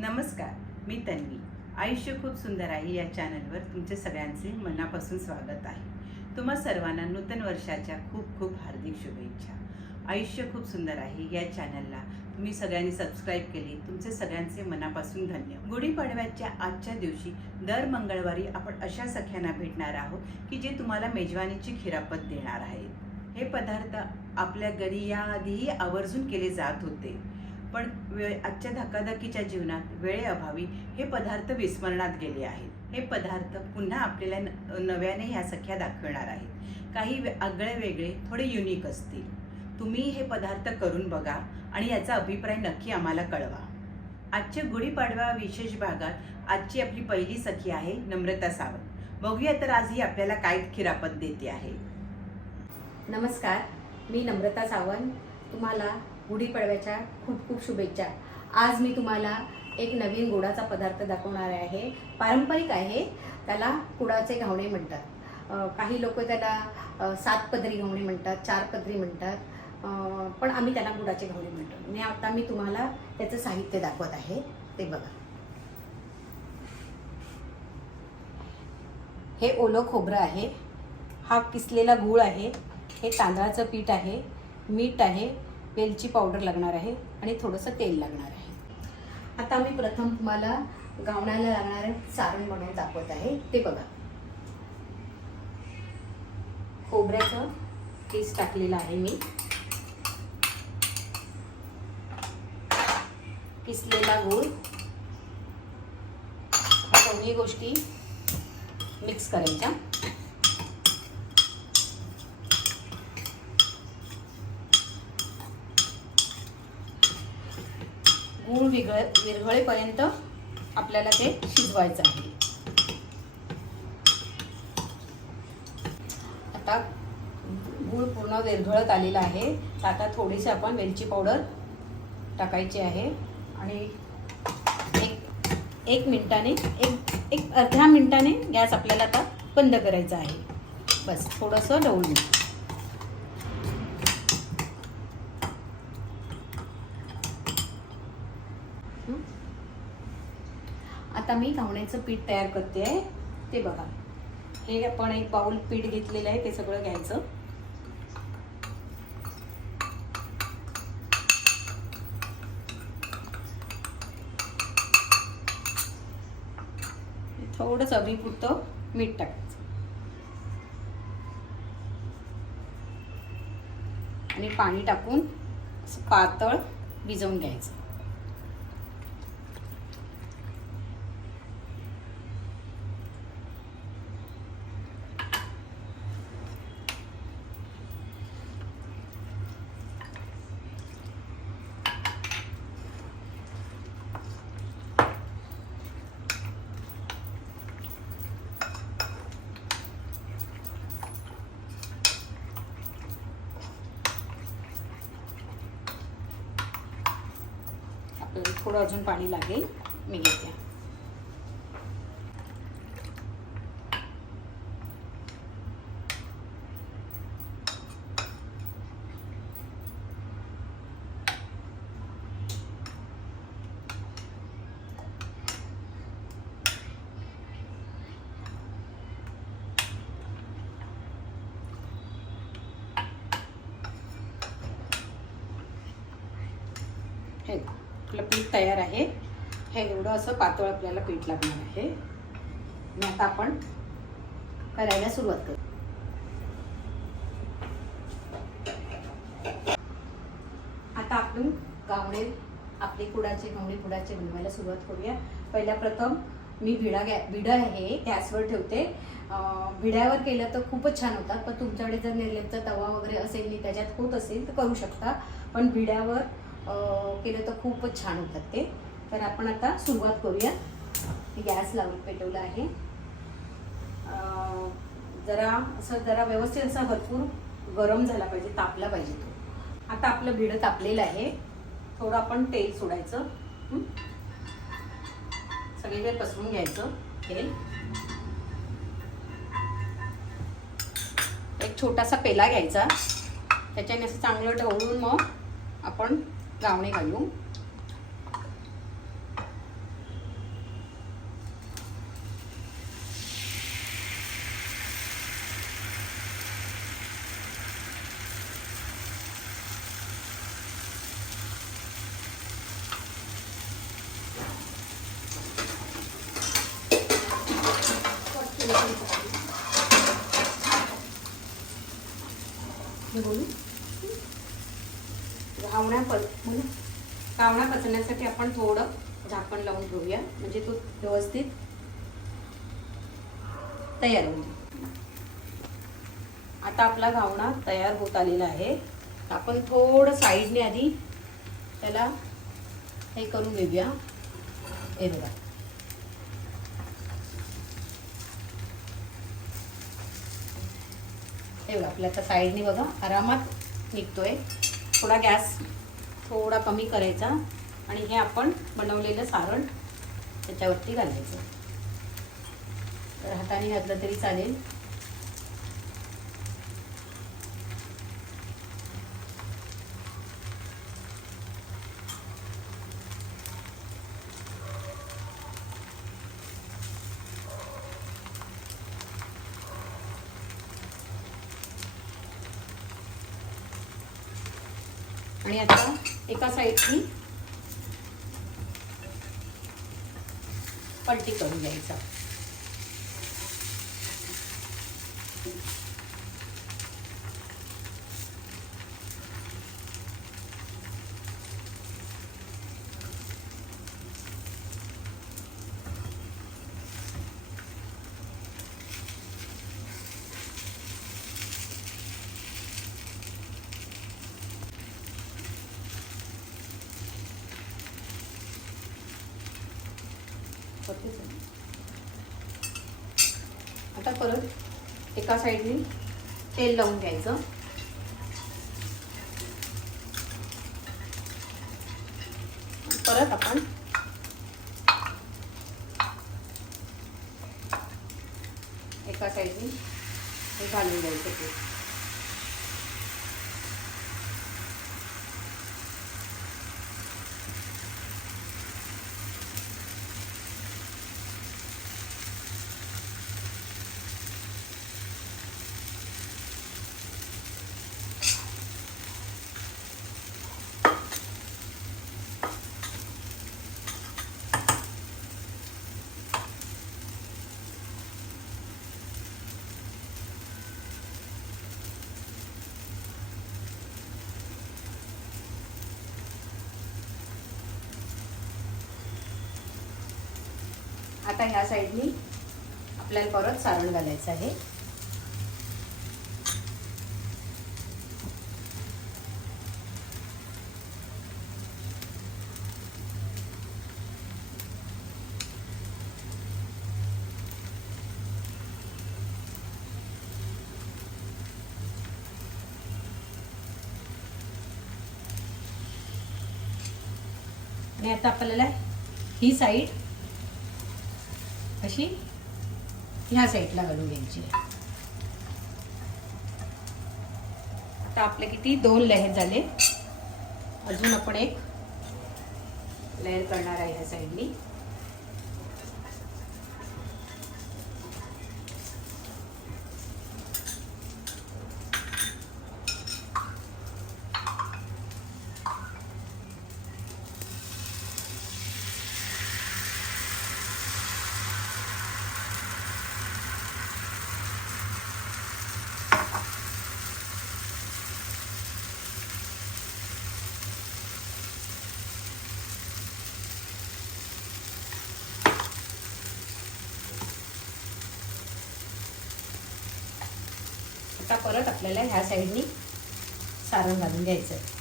नमस्कार मी तन्वी. आयुष्य खूप सुंदर आहे या चॅनलवर तुमचे सगळ्यांचे मनापासून स्वागत आहे. तुम्हा सर्वांना नूतन वर्षाच्या खूप खूप हार्दिक शुभेच्छा. आयुष्य खूप सुंदर आहे या चॅनलला तुम्ही सगळ्यांनी सबस्क्राईब केले तुमचे सगळ्यांचे मनापासून धन्यवाद गुढीपाडव्याच्या आजच्या दिवशी दर मंगळवारी आपण अशा सख्यांना भेटणार आहोत की जे तुम्हाला मेजवानीची खिरापत देणार आहेत. हे पदार्थ आपल्या घरी याआधीही आवर्जून केले जात होते. पण वेळ आजच्या धकाधकीच्या जीवनात वेळेअभावी हे पदार्थ विस्मरणात गेले आहेत. हे पदार्थ पुन्हा आपल्याला न- नव्याने ह्या सख्या दाखवणार आहेत. काही वे- आगळे वेगळे थोडे युनिक असतील. तुम्ही हे पदार्थ करून बघा आणि याचा अभिप्राय नक्की आम्हाला कळवा. आजच्या गुढीपाडवा विशेष भागात आजची आपली पहिली सखी आहे नम्रता सावंत. बघूया तर आज ही आपल्याला काय खिरापत देते आहे. नमस्कार मी नम्रता सावंत. तुम्हाला गुढीपाडव्याच्या खूप खूप शुभेच्छा. आज मी तुम्हाला एक नवीन गुडाचा पदार्थ दाखवणार आहे. पारंपरिक आहे. त्याला कुडाचे घावणे म्हणतात. काही लोक त्याला सात पदरी घावणे म्हणतात चार पदरी म्हणतात. पण आम्ही त्याला गुडाचे घावणे म्हणतो. आणि आता मी तुम्हाला त्याचं साहित्य दाखवत आहे. ते बघा. हे ओलं खोबरं आहे. हा किसलेला गूळ आहे. हे तांदळाचं पीठ आहे. मीठ आहे. वेलची पावडर लागणार आहे आणि थोडंसं तेल लागणार आहे. आता मी प्रथम तुम्हाला गावण्याला लागणारं सारण बनवून दाखवत आहे. ते बघा. खोबऱ्याचं पीस टाकलेलं आहे मी. किसलेला गूळ. दोन्ही गोष्टी मिक्स करायच्या गूळ विरघळ विरघळेपर्यंत आपल्याला ते शिजवायचं आहे. आता गूळ पूर्ण विरघळत आलेला आहे. तर आता थोडीशी आपण वेलची पावडर टाकायची आहे. आणि एक एक मिनिटाने एक एक अर्ध्या मिनिटाने गॅस आपल्याला आता बंद करायचा आहे. बस थोडंसं ढवळून हं? आता मी धावण्याचं पीठ तयार करते आहे. ते बघा. हे आपण एक बाउल पीठ घेतलेलं आहे ते सगळं घ्यायचं. थोडं चवीपुरतं मीठ टाकायचं. आणि पाणी टाकून पातळ भिजवून घ्यायचं. आपल्याला थोडं अजून पाणी लागेल मी घेते हे आपलं पीठ तयार आहे. हे एवढं असं पातळ आपल्याला पीठ लागणार आहे. आणि आता आपण करायला सुरुवात करू. आता आपण गावणे आपले कुडाचे गावणे कुडाचे बनवायला सुरुवात करूया. पहिल्या प्रथम मी भिडा गॅ भिडा आहे गॅसवर ठेवते. भिड्यावर केलं तर खूपच छान होतात पण तुमच्याकडे जर निर्लेपचा तवा वगैरे असेल आणि त्याच्यात होत असेल तर करू शकता. पण भिड्यावर केलं तर खूपच छान होतात ते. तर आपण आता सुरुवात करूया. गॅस लावून पेटवलं आहे. जरा असं जरा व्यवस्थित असा भरपूर गरम झाला पाहिजे तापला पाहिजे तो. आता आपलं भिडं तापलेलं आहे. थोडं आपण तेल सोडायचं. सगळीकडे पसरून घ्यायचं तेल. एक छोटासा पेला घ्यायचा. त्याच्याने असं चांगलं ढवळून मग आपण गावणे घालू घावणा आपण थोडं झाकण लावून ठेवूया म्हणजे तो व्यवस्थित तयार होईल. आता आपला घावणा तयार होत आलेला आहे. आपण थोडं साईडने आधी त्याला हे करून घेऊया. हे बघा. हे बघा आपल्या आता साईडने बघा आरामात निघतोय. थोडा गॅस थोडा कमी करायचा. आणि हे आपण बनवलेलं सारण त्याच्यावरती घालायचं. तर हाताने घातलं तरी चालेल. आणि आता एका साईडनी पलटी करून घ्यायचा होतेच आहे. आता परत एका साईडने तेल लावून घ्यायचं. परत आपण एका साईडने हे घालून द्यायचं ते आता ह्या साईडनी आपल्याला परत सारण घालायचं आहे. आणि आता आपल्याला ही साईड अशी ह्या साईडला घालून घ्यायची. आता आपले किती दोन लहर झाले. अजून आपण एक लहर करणार आहे ह्या साईडनी. आता परत आपल्याला ह्या साईडनी सारण घालून घ्यायचं आहे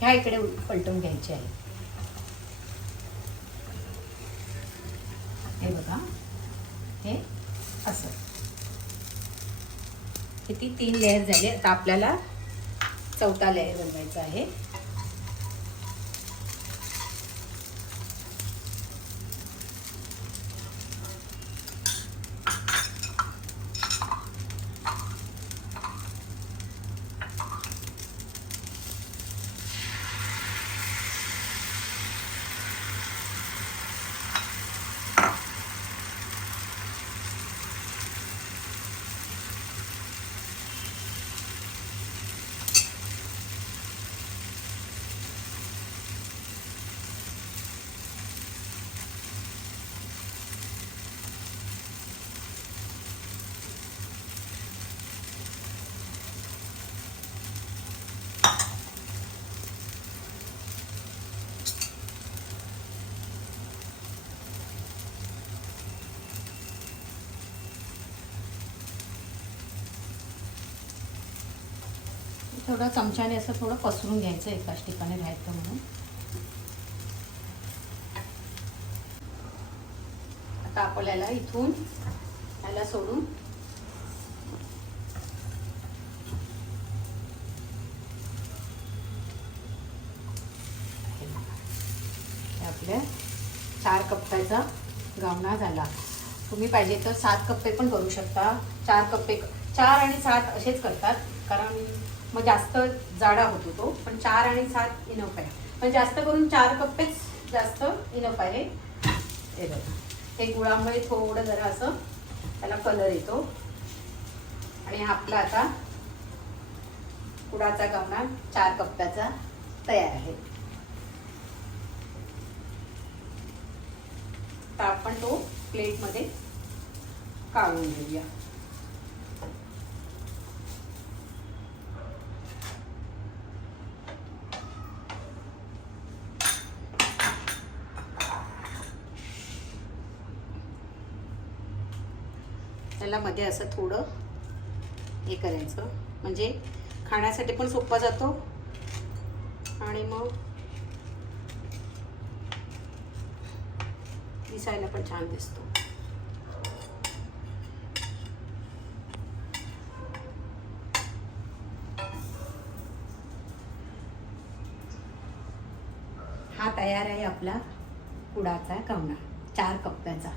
ह्या इकडे पलटून घ्यायचे आहे. हे बघा. हे असं. किती तीन लेअर झाले. आता आपल्याला चौथा लेअर बनवायचा आहे. थोडं चमच्याने असं थोडं पसरून घ्यायचं एकाच ठिकाणी राहायचं म्हणून. आता आपल्याला इथून याला सोडून आपल्या चार कप्प्याचा गावना झाला. तुम्ही पाहिजे तर सात कप्पे पण करू शकता. चार कप्पे चार आणि सात असेच करतात. कारण मग जास्त जाडा होतो तो पण चार आणि सात इनफ आहे. पण जास्त करून चार कप्पेच जास्त इनफ आहे. हे बघा. हे गुळामुळे थोडं जरा असं त्याला कलर येतो. आणि हा आपला आता कुडाचा गमणा चार कप्प्याचा तयार आहे. तर आपण तो प्लेटमध्ये काढून घेऊया त्याला मध्ये असं थोडं हे करायचं. म्हणजे खाण्यासाठी पण सोपा जातो. आणि मग दिसायला पण छान दिसतो. हा तयार आहे आपला कुडाचा कवना चार कप्प्याचा.